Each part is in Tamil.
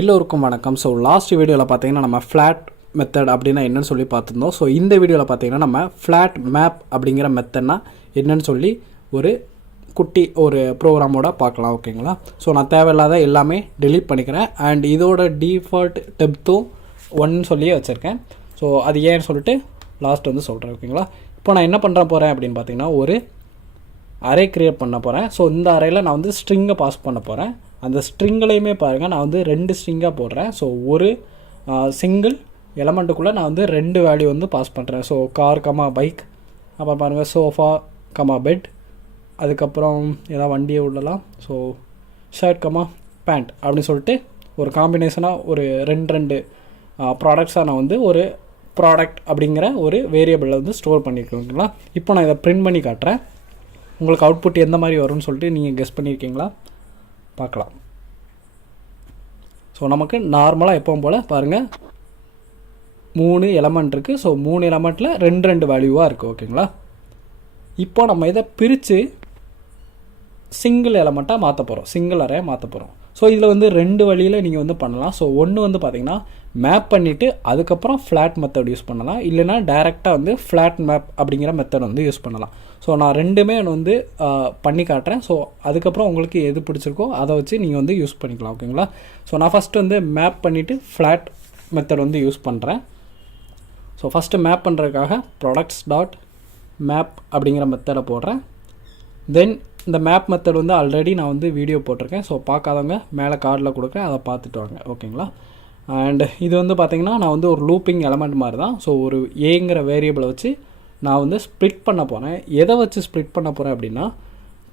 எல்லோருக்கும் வணக்கம். ஸோ லாஸ்ட் வீடியோவில் பார்த்தீங்கன்னா நம்ம ஃப்ளாட் மெத்தட் அப்படின்னா என்னன்னு சொல்லி பார்த்துருந்தோம். ஸோ இந்த வீடியோவில் பார்த்தீங்கன்னா நம்ம ஃப்ளாட் மேப் அப்படிங்கிற மெத்தட்னா என்னன்னு சொல்லி ஒரு குட்டி ஒரு ப்ரோக்ராமோட பார்க்கலாம். ஓகேங்களா? ஸோ நான் தேவையில்லாத எல்லாமே டெலீட் பண்ணிக்கிறேன். அண்ட் இதோட டிஃபால்ட் டெப்த்தும் ஒன்னு சொல்லியே வச்சுருக்கேன். ஸோ அது ஏன்னு சொல்லிட்டு லாஸ்ட் வந்து சொல்கிறேன். ஓகேங்களா? இப்போ நான் என்ன பண்ணுற போகிறேன் அப்படின்னு பார்த்தீங்கன்னா ஒரு அரே க்ரியேட் பண்ண போகிறேன். ஸோ இந்த அரேயில் நான் வந்து ஸ்ட்ரிங்கை பாஸ் பண்ண போகிறேன். அந்த ஸ்ட்ரிங்லையுமே பாருங்கள், நான் வந்து 2 ஸ்ட்ரிங்காக போடுறேன். ஸோ ஒரு சிங்கிள் எலமெண்ட்டுக்குள்ளே நான் வந்து 2 வேல்யூ வந்து பாஸ் பண்ணுறேன். ஸோ கார் கமா பைக், அப்புறம் பாருங்கள் சோஃபா கமா பெட், அதுக்கப்புறம் ஏதாவது வண்டியை உள்ளலாம். ஸோ ஷர்ட் கமா பேண்ட் அப்படின்னு சொல்லிட்டு ஒரு காம்பினேஷனாக ஒரு ரெண்டு ப்ராடக்ட்ஸாக நான் வந்து ஒரு ப்ராடக்ட் அப்படிங்கிற ஒரு வேரியபிளில் வந்து ஸ்டோர் பண்ணியிருக்கேன். ஓகேங்களா? இப்போ நான் இதை பிரிண்ட் பண்ணி காட்டுறேன். உங்களுக்கு அவுட்புட் எந்த மாதிரி வரும்னு சொல்லிட்டு நீங்கள் கெஸ் பண்ணியிருக்கீங்களா? பார்க்கலாம். ஸோ நமக்கு நார்மலாக எப்பவும் போல் பாருங்கள் 3 எலமெண்ட் இருக்குது. ஸோ 3 எலமெண்ட்டில் 2 வேல்யூவாக இருக்குது. ஓகேங்களா? இப்போ நம்ம இதை பிரித்து சிங்கிள் எலமெண்ட்டாக மாற்ற போகிறோம், சிங்கிள் அரே மாற்ற போகிறோம். ஸோ இதில் வந்து 2 வழியில் நீங்கள் வந்து பண்ணலாம். ஸோ ஒன்று வந்து பார்த்திங்கன்னா மேப் பண்ணிவிட்டு அதுக்கப்புறம் ஃப்ளாட் மெத்தட் யூஸ் பண்ணலாம். இல்லைனா டைரெக்டாக வந்து ஃப்ளாட் மேப் அப்படிங்கிற மெத்தட் வந்து யூஸ் பண்ணலாம். ஸோ நான் ரெண்டுமே வந்து பண்ணி காட்டுறேன். ஸோ அதுக்கப்புறம் உங்களுக்கு எது பிடிச்சிருக்கோ அதை வச்சு நீங்கள் வந்து யூஸ் பண்ணிக்கலாம். ஓகேங்களா? ஸோ நான் ஃபஸ்ட்டு வந்து மேப் பண்ணிவிட்டு ஃப்ளாட் மெத்தட் வந்து யூஸ் பண்ணுறேன். ஸோ ஃபஸ்ட்டு மேப் பண்ணுறதுக்காக ப்ராடக்ட்ஸ் டாட் மேப் அப்படிங்கிற மெத்தடை போடுறேன். தென் இந்த மேப் மெத்தட் வந்து ஆல்ரெடி நான் வந்து வீடியோ போட்டிருக்கேன். ஸோ பார்க்காதவங்க மேலே கார்டில் கொடுக்குறேன், அதை பார்த்துட்டு வாங்க. ஓகேங்களா? அண்ட் இது வந்து பார்த்திங்கன்னா நான் வந்து ஒரு லூப்பிங் எலமெண்ட் மாதிரி தான். ஸோ ஒரு ஏங்கிற வேரியபிளை வச்சு நான் வந்து ஸ்ப்ளிட் பண்ண போகிறேன். எதை வச்சு ஸ்ப்ளிட் பண்ண போகிறேன் அப்படின்னா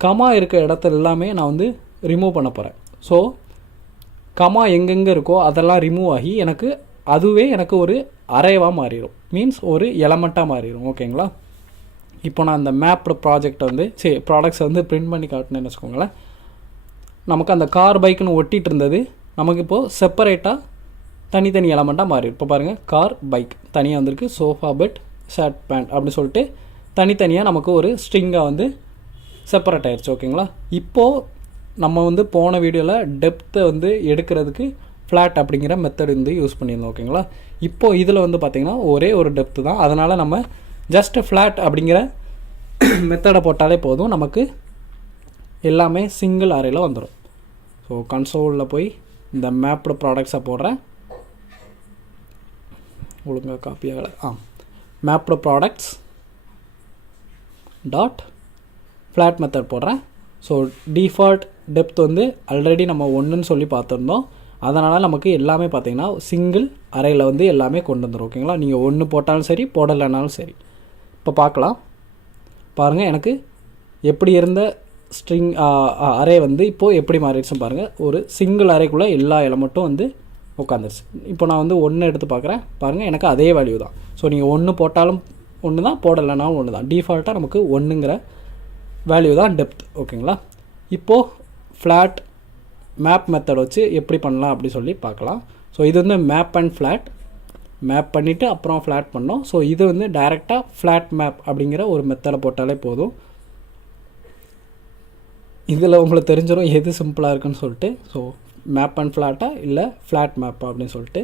கமா இருக்க இடத்துல எல்லாமே நான் வந்து ரிமூவ் பண்ண போகிறேன். ஸோ கமா எங்கெங்கே இருக்கோ அதெல்லாம் ரிமூவ் ஆகி அதுவே எனக்கு ஒரு அரேவாக மாறிடும். மீன்ஸ் ஒரு எலமெண்ட்டாக மாறிடும். ஓகேங்களா? இப்போ நான் அந்த மேப்டு ப்ராஜெக்டை வந்து ப்ராடக்ட்ஸை வந்து பிரிண்ட் பண்ணி காட்டினேன்னு வச்சுக்கோங்களேன். நமக்கு அந்த கார் பைக்குன்னு ஒட்டிகிட்டு இருந்தது நமக்கு இப்போது செப்பரேட்டாக தனித்தனி எலமெண்ட்டாக மாறிடும். இப்போ பாருங்கள், கார் பைக் தனியாக வந்திருக்கு, சோஃபா பெட் ஷர்ட் பேண்ட் அப்படின்னு சொல்லிட்டு தனித்தனியாக நமக்கு ஒரு ஸ்ட்ரிங்காக வந்து செப்பரேட் ஆகிடுச்சு. ஓகேங்களா? இப்போது நம்ம வந்து போன வீடியோவில் டெப்த்தை வந்து எடுக்கிறதுக்கு ஃப்ளாட் அப்படிங்கிற மெத்தட் வந்து யூஸ் பண்ணியிருந்தோம். ஓகேங்களா? இப்போது இதில் வந்து பார்த்திங்கன்னா ஒரே ஒரு டெப்த்து தான். அதனால் நம்ம ஜஸ்ட்டு ஃப்ளாட் அப்படிங்கிற மெத்தடை போட்டாலே போதும், நமக்கு எல்லாமே சிங்கிள் அரேயில் வந்துடும். ஸோ கன்சோலில் போய் இந்த மேப்டு ப்ராடக்ட்ஸை போடுறேன். ஒழுங்காக காப்பி ஆகலை. Mapped products dot flat method போடுறேன். ஸோ டிஃபால்ட் டெப்த் வந்து ஆல்ரெடி நம்ம 1ன்னு சொல்லி பார்த்துருந்தோம். அதனால் நமக்கு எல்லாமே பார்த்திங்கன்னா சிங்கிள் அரேயில் வந்து எல்லாமே கொண்டு வந்துடும். ஓகேங்களா? நீங்கள் 1 போட்டாலும் சரி, போடலைனாலும் சரி. இப்போ பார்க்கலாம். பாருங்கள், எனக்கு எப்படி இருந்த ஸ்ட்ரிங் அரே வந்து இப்போது எப்படி மாறிடுச்சுன்னு பாருங்கள். ஒரு சிங்கிள் அரேக்குள்ளே எல்லா எலமெண்ட்டும் வந்து உட்காந்துருச்சு. இப்போ நான் வந்து 1 எடுத்து பார்க்குறேன். பாருங்கள், எனக்கு அதே வேல்யூ தான். ஸோ நீங்கள் 1 போட்டாலும் 1 தான், போடலைனாலும் 1 தான். டிஃபால்ட்டாக நமக்கு 1ங்கிற வேல்யூ தான் டெப்த். ஓகேங்களா? இப்போது ஃப்ளாட் மேப் மெத்தட் வச்சு எப்படி பண்ணலாம் அப்படி சொல்லி பார்க்கலாம். ஸோ இது வந்து மேப் அண்ட் ஃப்ளாட், மேப் பண்ணிவிட்டு அப்புறம் ஃப்ளாட் பண்ணோம். ஸோ இது வந்து டைரெக்டாக ஃப்ளாட் மேப் அப்படிங்கிற ஒரு மெத்தடை போட்டாலே போதும். இதில் உங்களுக்கு தெரிஞ்சிடும் எது சிம்பிளாக இருக்குன்னு சொல்லிட்டு. ஸோ மேப் அண்ட் ஃப்ளாட்டாக இல்லை ஃப்ளாட் மேப் அப்படின்னு சொல்லிட்டு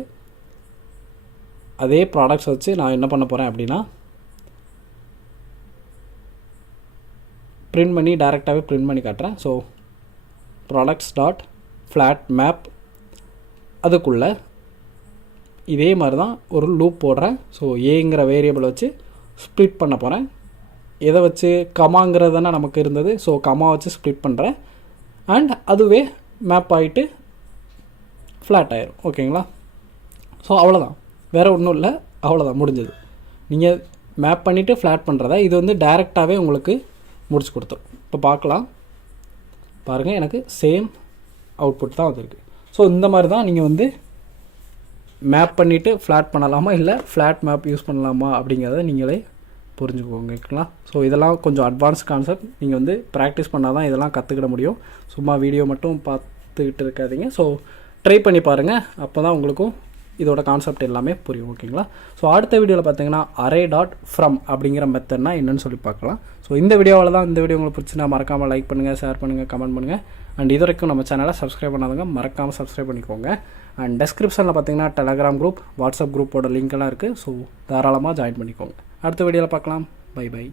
அதே ப்ராடக்ட்ஸ் வச்சு நான் என்ன பண்ண போகிறேன் அப்படின்னா பிரிண்ட் பண்ணி டைரெக்டாகவே பிரிண்ட் பண்ணி காட்டுறேன். So products dot flat map, அதுக்குள்ளே இதே மாதிரி தான் ஒரு லூப் போடுறேன். ஸோ ஏங்கிற வேரியபிளை வச்சு ஸ்ப்ளிட் பண்ண போகிறேன். எதை வச்சு கமாங்கிறது தானே நமக்கு இருந்தது. ஸோ கமா வச்சு ஸ்ப்ளிட் பண்ணுறேன். அண்ட் அதுவே மேப் ஆகிட்டு ஃப்ளாட் ஆயிரும். ஓகேங்களா? ஸோ அவ்வளோதான், வேறு ஒன்றும் இல்லை. அவ்வளோதான், முடிஞ்சது. நீங்கள் மேப் பண்ணிவிட்டு ஃப்ளாட் பண்ணுறத இது வந்து டைரெக்டாகவே உங்களுக்கு முடிச்சு கொடுத்துரும். இப்போ பார்க்கலாம். பாருங்கள், எனக்கு சேம் அவுட்புட் தான் வந்திருக்கு. ஸோ இந்த மாதிரி தான் நீங்கள் வந்து மேப் பண்ணிவிட்டு ஃப்ளாட் பண்ணலாமா இல்லை ஃப்ளாட் மேப் யூஸ் பண்ணலாமா அப்படிங்கிறத நீங்களே புரிஞ்சுக்கோங்க. ஸோ இதெல்லாம் கொஞ்சம் அட்வான்ஸ் கான்செப்ட். நீங்கள் வந்து ப்ராக்டிஸ் பண்ணால் தான் இதெல்லாம் கற்றுக்கிட முடியும். சும்மா வீடியோ மட்டும் பார்த்துக்கிட்டு இருக்காதீங்க. ஸோ ட்ரை பண்ணி பாருங்கள். அப்போ தான் உங்களுக்கும் இதோட கான்செப்ட் எல்லாமே புரியும். ஓகேங்களா? ஸோ அடுத்த வீடியோவில் பார்த்தீங்கன்னா அரே டாட் ஃப்ரம் அப்படிங்கிற மெத்தட்னா என்னன்னு சொல்லி பார்க்கலாம். ஸோ இந்த வீடியோவில் தான். இந்த வீடியோ உங்களுக்கு பிடிச்சினா மறக்காமல் லைக் பண்ணுங்கள், ஷேர் பண்ணுங்கள், கமெண்ட் பண்ணுங்கள். அண்ட் இது வரைக்கும் நம்ம சேனலை சப்ஸ்கிரைப் பண்ணாதவங்க மறக்காமல் சப்ஸ்கிரைப் பண்ணிக்கோங்க. அண்ட் டெஸ்கிரிப்ஷனில் பார்த்தீங்கன்னா டெலகிராம் குரூப், வாட்ஸ்அப் குரூப்போட லிங்க் எல்லாம் இருக்குது. ஸோ தாராளமாக ஜாயின் பண்ணிக்கோங்க. அடுத்த வீடியோவில் பார்க்கலாம். Bye by.